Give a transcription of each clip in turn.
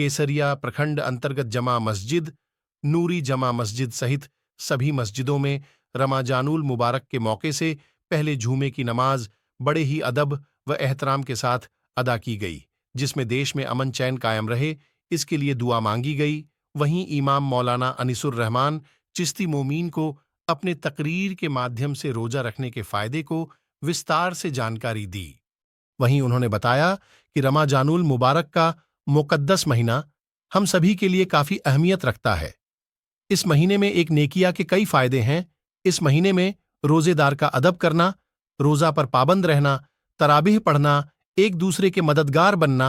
केसरिया प्रखंड अंतर्गत जमा मस्जिद, नूरी जमा मस्जिद सहित सभी मस्जिदों में रमजानुल मुबारक के मौके से पहले जुमे की नमाज बड़े ही अदब व एहतराम के साथ अदा की गई, जिसमें देश में अमन चैन कायम रहे इसके लिए दुआ मांगी गई। वहीं इमाम मौलाना अनिसुर रहमान चिश्ती मोमीन को अपने तकरीर के माध्यम से रोजा रखने के फायदे को विस्तार से जानकारी दी। वहीं उन्होंने बताया कि रमजानुल मुबारक का मुकद्दस महीना हम सभी के लिए काफी अहमियत रखता है। इस महीने में एक नेकिया के कई फायदे हैं। इस महीने में रोजेदार का अदब करना, रोजा पर पाबंद रहना, तराबीह पढ़ना, एक दूसरे के मददगार बनना,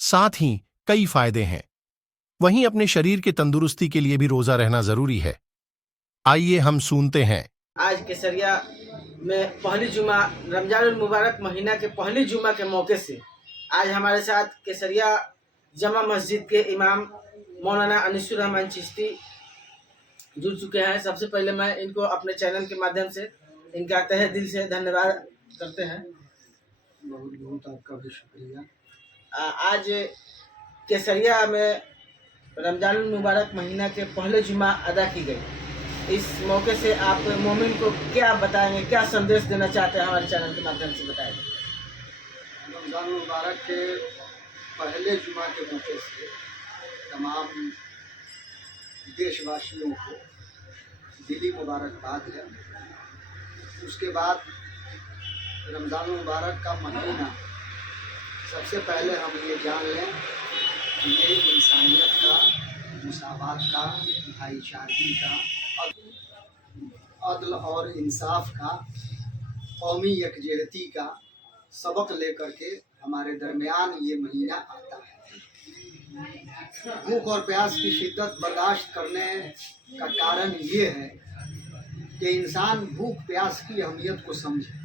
साथ ही कई फायदे हैं। वहीं अपने शरीर के तंदुरुस्ती के लिए भी रोजा रहना जरूरी है। आइए हम सुनते हैं। आज केसरिया में पहली जुमा रमजानुल मुबारक महीना के पहली जुमा के मौके से आज हमारे साथ केसरिया जमा मस्जिद के इमाम मौलाना अनिसुर रहमान चिश्ती जुड़ चुके हैं। सबसे पहले मैं इनको अपने चैनल के माध्यम से इनका तहे दिल से धन्यवाद करते हैं। बहुत बहुत आपका भी शुक्रिया। आज केसरिया में रमजानुल मुबारक महीना के पहले जुमा अदा की गई। इस मौके से आप मोमिन को क्या बताएंगे, क्या संदेश देना चाहते हैं, हमारे चैनल के माध्यम से बताएंगे। रमजान मुबारक के पहले जुमा के मौके से तमाम देशवासियों को दिली मुबारकबाद है। उसके बाद रमजान मुबारक का महीना सबसे पहले हम ये जान लें कि ये इंसानियत का, मुसावात का, भाईचारगी का, अदल और इंसाफ का, कौमी यकजहती का सबक लेकर के हमारे दरमियान ये महीना आता है। भूख और प्यास की शिद्दत बर्दाश्त करने का कारण ये है कि इंसान भूख प्यास की अहमियत को समझे।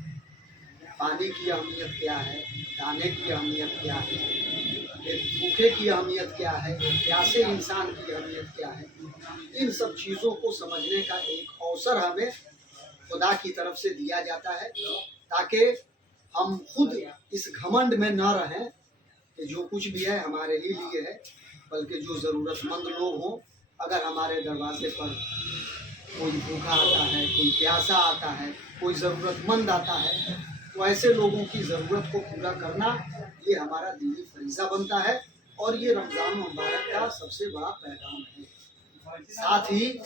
पानी की अहमियत क्या है, दाने की अहमियत क्या है, एक भूखे की अहमियत क्या है, एक प्यासे इंसान की अहमियत क्या है। इन सब चीज़ों को समझने का एक अवसर हमें खुदा की तरफ से दिया जाता है, ताकि हम खुद इस घमंड में न रहें कि जो कुछ भी है हमारे ही लिए है, बल्कि जो ज़रूरतमंद लोग हों, अगर हमारे दरवाजे पर कोई भूखा आता है, कोई प्यासा आता है, कोई ज़रूरतमंद आता है, तो ऐसे लोगों की ज़रूरत को पूरा करना ये हमारा दीनी फरीज़ा बनता है और ये रमज़ान मुबारक का सबसे बड़ा पैगाम है। साथ ही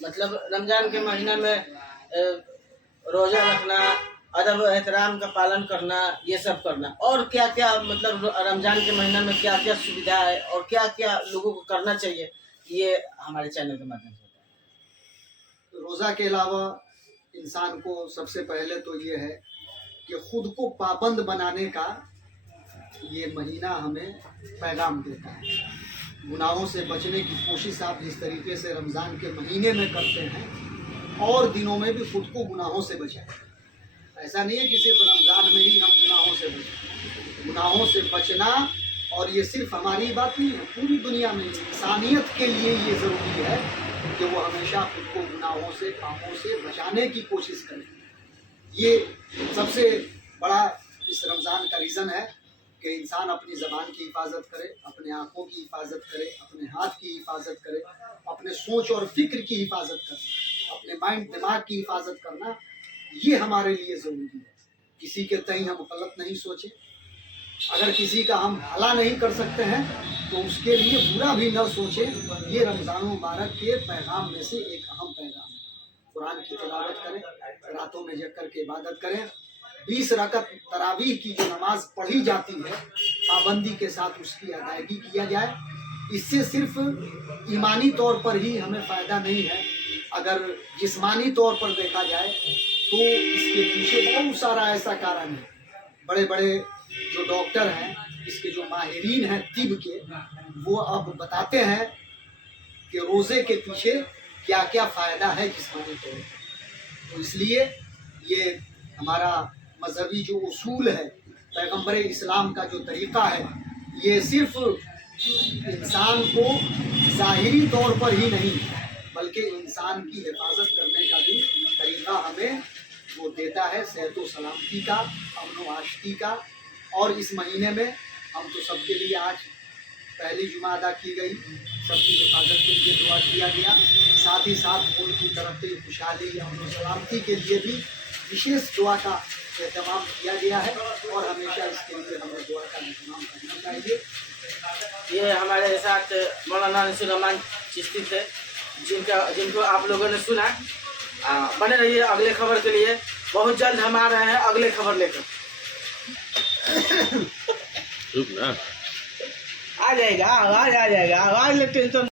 मतलब रमजान के महीना में रोजा रखना, अदब एहतराम का पालन करना, ये सब करना, और क्या क्या मतलब रमजान के महीना में क्या क्या सुविधा है और क्या क्या लोगों को करना चाहिए, ये हमारे चैनल के माध्यम से बताएं। रोज़ा के अलावा इंसान को सबसे पहले तो ये है कि खुद को पाबंद बनाने का ये महीना हमें पैगाम देता है। गुनाहों से बचने की कोशिश आप जिस तरीके से रमज़ान के महीने में करते हैं और दिनों में भी खुद को गुनाहों से बचाएं। ऐसा नहीं है कि सिर्फ रमज़ान में ही हम गुनाहों से बचें। गुनाहों से बचना, और ये सिर्फ हमारी बात नहीं है, पूरी दुनिया में इंसानियत के लिए ये ज़रूरी है कि वो हमेशा खुद को गुनाहों से, पापों से बचाने की कोशिश करें। ये सबसे बड़ा इस रमज़ान का रीज़न है कि इंसान अपनी ज़बान की हिफाजत करे, अपने आँखों की हिफाजत करे, अपने हाथ की हिफाजत करे, अपने सोच और फिक्र की हिफाजत करे, अपने माइंड दिमाग की हिफाजत करना ये हमारे लिए ज़रूरी है। किसी के तई हम गलत नहीं सोचें। अगर किसी का हम भला नहीं कर सकते हैं तो उसके लिए बुरा भी न सोचें। ये रमज़ान मुबारक के पैगाम में से एक अहम पैगाम है। कुरान की तिलावत करें, रातों में जग कर के इबादत करें। 20 रकत तरावीह की जो नमाज पढ़ी जाती है, पाबंदी के साथ उसकी अदायगी किया जाए। इससे सिर्फ ईमानी तौर पर ही हमें फ़ायदा नहीं है, अगर जिस्मानी तौर पर देखा जाए तो इसके पीछे बहुत सारा ऐसा कारण है। बड़े बड़े जो डॉक्टर हैं, इसके जो माहिरीन हैं तिब के, वो अब बताते हैं कि रोज़े के पीछे क्या क्या फ़ायदा है जिस्मानी तौर पर। तो इसलिए ये हमारा मजहबी जो उसूल है, पैगम्बर इस्लाम का जो तरीक़ा है, ये सिर्फ इंसान को ज़ाहिरी तौर पर ही नहीं बल्कि इंसान की हिफाजत करने का भी तरीक़ा हमें वो देता है, सेहत व सलामती का, अमन व आशिकी का। और इस महीने में हम तो सबके लिए आज पहली जुमा अदा की गई, सबकी हिफाजत के लिए दुआ किया गया, साथ ही साथ मुल्क की तरक्की, खुशहाली, अमन और सलामती के लिए भी विशेष दुआ का एहतमाम किया गया है और हमेशा इसके लिए हमें दुआ का एहतमाम करना चाहिए। ये हमारे साथ मौलाना अनिसुर रहमान चिश्ती थे, जिनको आप लोगों ने सुना। बने रहिए अगले खबर के लिए, बहुत जल्द हम आ रहे हैं अगले खबर लेकर। आ जाएगा आवाज, आ जाएगा आवाज, टेंशन